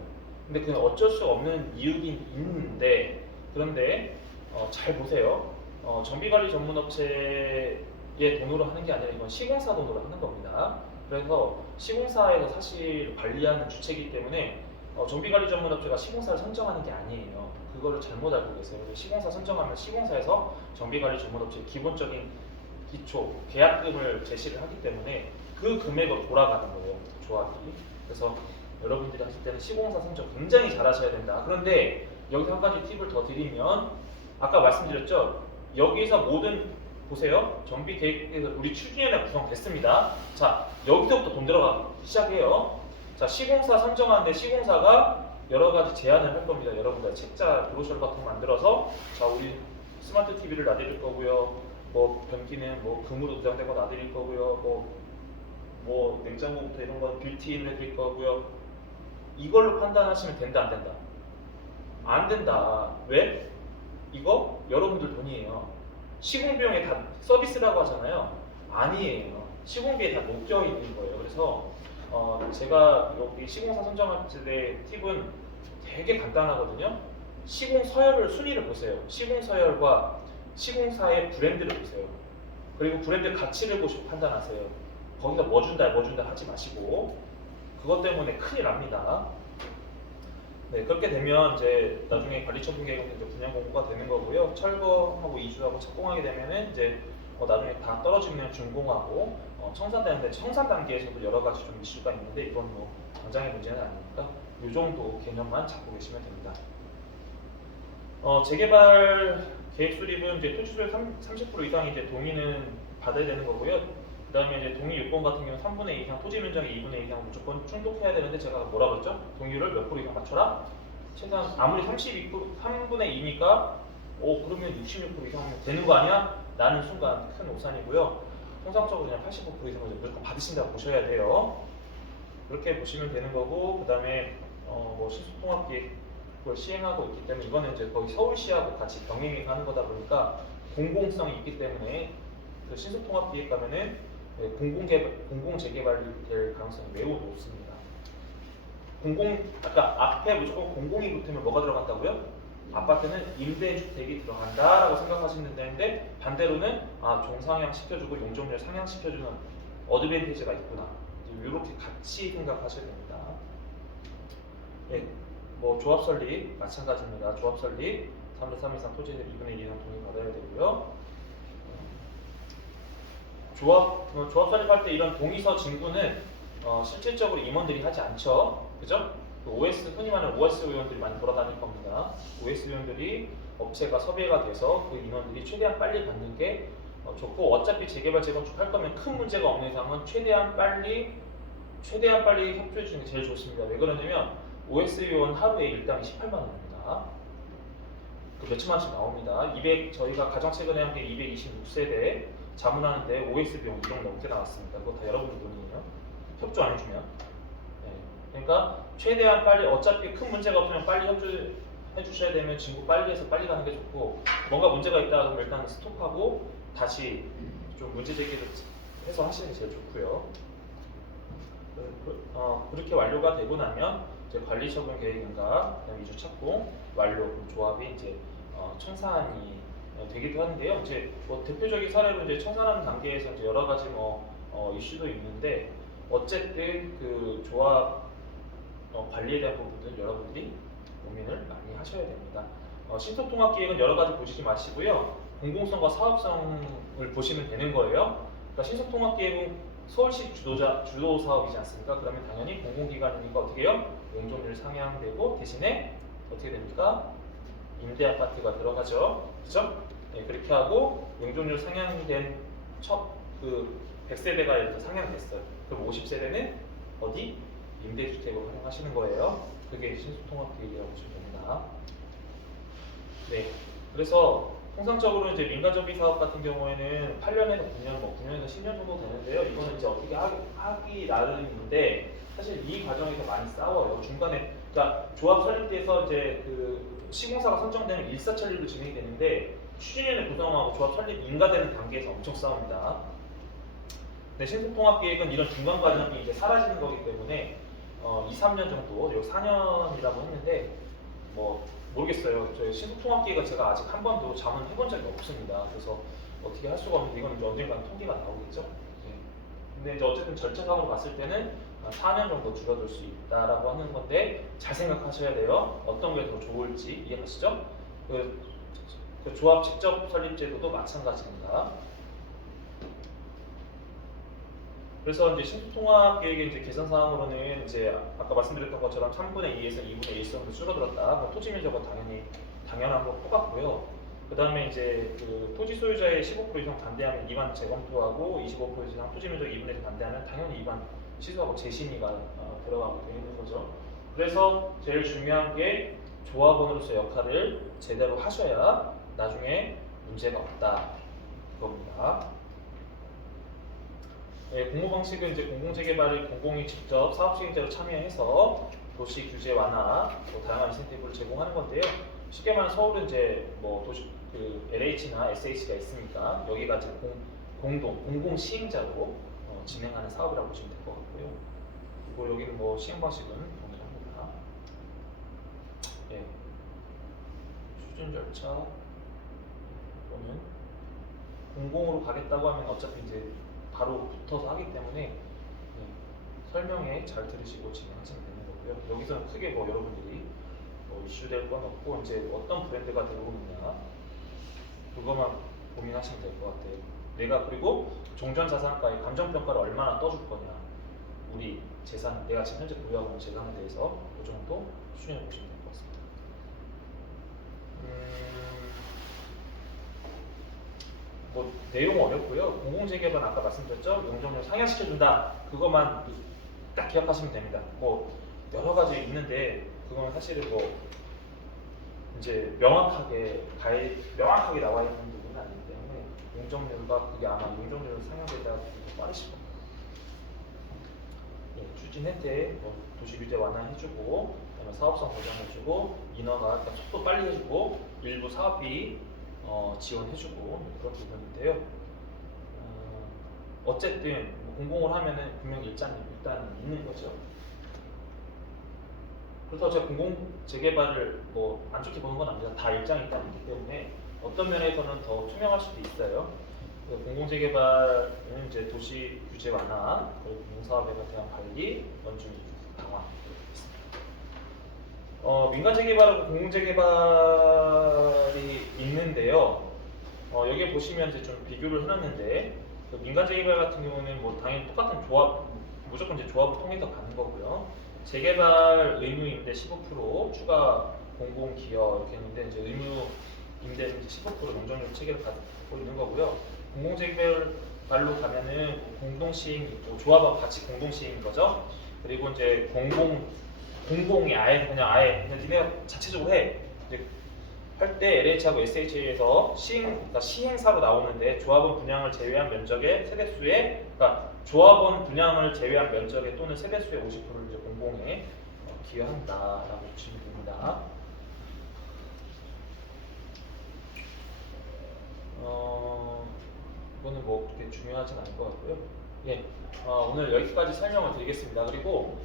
근데 그건 어쩔 수 없는 이유긴 있는데 그런데 잘 보세요. 정비관리 전문업체의 돈으로 하는 게 아니라 이건 시공사 돈으로 하는 겁니다. 그래서 시공사에서 사실 관리하는 주체이기 때문에 정비관리 전문업체가 시공사를 선정하는 게 아니에요. 그거를 잘못 알고 계세요. 시공사 선정하면 시공사에서 정비관리 전문업체의 기본적인 기초 계약금을 제시를 하기 때문에 그 금액으로 돌아가는 거예요. 조합이. 그래서 여러분들이 하실 때는 시공사 선정 굉장히 잘 하셔야 된다. 그런데 여기서 한 가지 팁을 더 드리면 아까 말씀드렸죠. 여기서 모든 보세요. 정비 계획에서 우리 추진위원회 구성됐습니다. 자, 여기서부터 돈 들어가기 시작해요. 자, 시공사 선정하는데 시공사가 여러 가지 제안을 할 겁니다. 여러분들 책자 브로셔 같은 거 만들어서 자, 우리 스마트 TV를 놔드릴 거고요. 뭐 변기는 뭐 금으로 도장된 거 놔드릴 거고요. 뭐 냉장고부터 이런 거 빌트인을 해드릴 거고요. 이걸로 판단하시면 된다 안 된다? 안 된다. 왜? 이거 여러분들 돈이에요. 시공비용에 다 서비스라고 하잖아요. 아니에요. 시공비에 다 녹여 있는 거예요. 그래서 제가 여기 시공사 선정할 때 팁은 되게 간단하거든요. 시공 서열을 순위를 보세요. 시공 서열과 시공사의 브랜드를 보세요. 그리고 브랜드 가치를 보시고 판단하세요. 거기서 뭐 준다 하지 마시고 그것 때문에 큰일 납니다. 네, 그렇게 되면 이제 나중에 관리처분 계획은 이제 분양 공고가 되는 거고요. 철거하고 이주하고 착공하게 되면은 이제 나중에 다 떨어지면 준공하고 청산되는데 청산 단계에서도 여러 가지 좀 이슈가 있는데 이건 뭐 당장의 문제는 아니니까 이 정도 개념만 잡고 계시면 됩니다. 재개발 계획 수립은 이제 토지소유 30% 이상 이제 동의는 받아야 되는 거고요. 그다음에 이제 동의 요건 같은 경우 3분의 2 이상 토지 면적의 2분의 2 이상 무조건 충족해야 되는데 제가 뭐라 그랬죠? 동의를 몇 프로 이상 맞춰라? 최소한 아무리 32% 3분의 2니까 그러면 66% 이상이면 되는 거 아니야? 라는 순간 큰 오산이고요. 통상적으로 그냥 85% 이상을 무조건 받으신다고 보셔야 돼요. 그렇게 보시면 되는 거고 그다음에 뭐 신속통합계획을 시행하고 있기 때문에 이거는 이제 거의 서울시하고 같이 병행이 가는 거다 보니까 공공성이 있기 때문에 그 신속통합계획 가면은 공공재개발이 될 가능성이 매우 높습니다. 아까 앞에 무조건 공공이 붙으면 뭐가 들어간다고요? 아파트는 임대주택이 들어간다라고 생각하시면 되는데 반대로는 종상향 시켜주고 용적률 상향시켜주는 어드밴티지가 있구나. 이렇게 같이 생각하셔야 됩니다. 네, 뭐 조합 설립 마찬가지입니다. 조합 설립 3대 3 이상 토지는 2분의 1 이상 동의 받아야 되고요. 조합 설립할 때 이런 동의서 진구는 실질적으로 임원들이 하지 않죠. 그죠? 흔히 말하는 OS 위원들이 많이 돌아다닐 겁니다. OS 위원들이 업체가 섭외가 돼서 그 인원들이 최대한 빨리 받는 게 좋고 어차피 재개발 재건축 할 거면 큰 문제가 없는 이상은 최대한 빨리 협조해 주는 게 제일 좋습니다. 왜 그러냐면 OS 위원 하루에 일당이 18만 원입니다. 그 몇천만 원씩 나옵니다. 저희가 가장 최근에 한 게 226세대 자문하는데 OS 비용 2억 넘게 나왔습니다. 그거 다 여러분들 돈이에요. 협조 안 해주면. 네. 그러니까 최대한 빨리 어차피 큰 문제가 없으면 빨리 협조해 주셔야 되면 진구 빨리 해서 빨리 가는 게 좋고 뭔가 문제가 있다 그러면 일단 스톱하고 다시 좀 문제 제기를 해서 하시는 게 제일 좋고요. 그렇게 완료가 되고 나면 이제 관리처분 계획인가 그다음 이주 착공 완료 조합이 이제 청산이 되기도 하는데요. 이제 뭐 대표적인 사례로 이제 청산하는 단계에서 이제 여러 가지 이슈도 있는데 어쨌든 그 조합 관리에 대한 부분들 여러분들이 고민을 많이 하셔야 됩니다. 신속통합계획은 여러 가지 보시지 마시고요. 공공성과 사업성을 보시면 되는 거예요. 그러니까 신속통합계획은 서울시 주도 사업이지 않습니까? 그러면 당연히 공공기관이니까 어떻게 해요? 용적률 상향되고 대신에 어떻게 됩니까? 임대 아파트가 들어가죠. 그죠? 네, 그렇게 하고 용적률 상향된 그 100세대가 이렇게 상향됐어요. 그럼 50세대는 어디? 임대주택으로 활용하시는 거예요. 그게 신속통합계획이라고 보시면 됩니다. 네, 그래서 통상적으로 이제 민간정비 사업 같은 경우에는 8년에서 9년, 9년에서 10년 정도 되는데요. 이거는 이제 어떻게 하기 나름인데 사실 이 과정에서 많이 싸워요. 중간에 그러니까 조합 설립돼서 이제 그 시공사가 선정되면 일사천리로 진행이 되는데 추진위원회 구성하고 조합 설립 인가되는 단계에서 엄청 싸웁니다. 근데 신속통합계획은 이런 중간 과정이 이제 사라지는 거기 때문에 2, 3년 정도, 여기 4년이라고 했는데 뭐 모르겠어요. 저희 신속통합계획은 제가 아직 한 번도 자문해본 적이 없습니다. 그래서 어떻게 할 수가 없는데 이건 이제 언젠가 통계가 나오겠죠. 네. 근데 이제 어쨌든 절차상으로 봤을 때는 4년 정도 줄여들 수 있다라고 하는 건데 잘 생각하셔야 돼요. 어떤 게 더 좋을지 이해하시죠? 그 조합 직접 설립 제도도 마찬가지입니다. 그래서 이제 신속통합 계획의 이제 개선 사항으로는 이제 아까 말씀드렸던 것처럼 3분의 2에서 2분의 1 정도 줄어들었다. 토지 면적은 당연한 거 똑같고요. 그 다음에 이제 그 토지 소유자의 15% 이상 반대하면 이반 재검토하고 25% 이상 토지 면적 2분의 1 반대하면 당연히 이반 시소하고 재심의가 들어가게 되는 거죠. 그래서 제일 중요한 게 조합원으로서 역할을 제대로 하셔야 나중에 문제가 없다 그겁니다. 네, 공모 방식은 이제 공공재개발을 공공이 직접 사업 시행자로 참여해서 도시 규제 완화, 또 다양한 인센티브를 제공하는 건데요. 쉽게 말하면 서울은 이제 뭐 도시 그 LH나 SH가 있으니까 여기가 이제 공공 시행자로 진행하는 사업이라고 보시면 될 것 같고요. 그리고 여기는 뭐 시행 방식은 동일합니다. 네, 추진 절차 또는 공공으로 가겠다고 하면 어차피 이제 바로 붙어서 하기 때문에 설명에 잘 들으시고 진행하시면 되는 거고요. 여기서는 크게 뭐 여러분들이 뭐 이슈될 건 없고 이제 어떤 브랜드가 들어오느냐 그것만 고민하시면 될 것 같아요. 내가 그리고 종전자산가의 감정평가를 얼마나 떠줄 거냐 우리 재산, 내가 지금 현재 보유하고 있는 재산에 대해서 그 정도 수준을 보시면 될 것 같습니다. 뭐 내용 어렵고요. 공공재개발 아까 말씀드렸죠. 용적률 상향시켜준다. 그것만 딱 기억하시면 됩니다. 뭐 여러 가지 있는데 그건 사실은 뭐 이제 명확하게 나와 있는 부분은 아니기 때문에 용적률과 그게 아마 용적률 상향되다가 빠르실 겁니다. 예, 추진 혜택, 뭐 도시 규제 완화해주고, 그다음에 사업성 보장해주고, 인허가 그러니까 속도 빨리 해주고, 일부 사업비 지원해주고 그런 부분인데요. 어쨌든 공공을 하면은 분명히 일단 있는 거죠. 그래서 제가 공공 재개발을 뭐 안 좋게 보는 건 아닙니다. 다 일장이 있기 때문에 어떤 면에서는 더 투명할 수도 있어요. 공공 재개발은 이제 도시 규제 완화, 그리고 공사업에 대한 관리, 연중 강화. 민간 재개발하고 공공 재개발이 있는데요. 여기에 보시면 이제 좀 비교를 해놨는데 그 민간 재개발 같은 경우는 뭐 당연히 똑같은 조합, 무조건 이제 조합을 통해서 가는 거고요. 재개발 의무 임대 15% 추가 공공 기여 이렇게 했는데 이제 의무 임대는 이제 15% 용적률 체계를 갖고 있는 거고요. 공공 재개발로 가면은 공동 시행 있고 조합하고 같이 공동 시행인 거죠. 그리고 이제 공공이 아예 그냥 니네가 자체적으로 해. 이제 할 때 LH하고 SH에서 그러니까 시행사로 나오는데 조합원 분양을 제외한 면적의 세대수의 그러니까 조합원 분양을 제외한 면적의 또는 세대수의 50%를 이제 공공에 기여한다라고 보시면 됩니다. 이거는 뭐 그렇게 중요하진 않을 것 같고요. 예, 오늘 여기까지 설명을 드리겠습니다. 그리고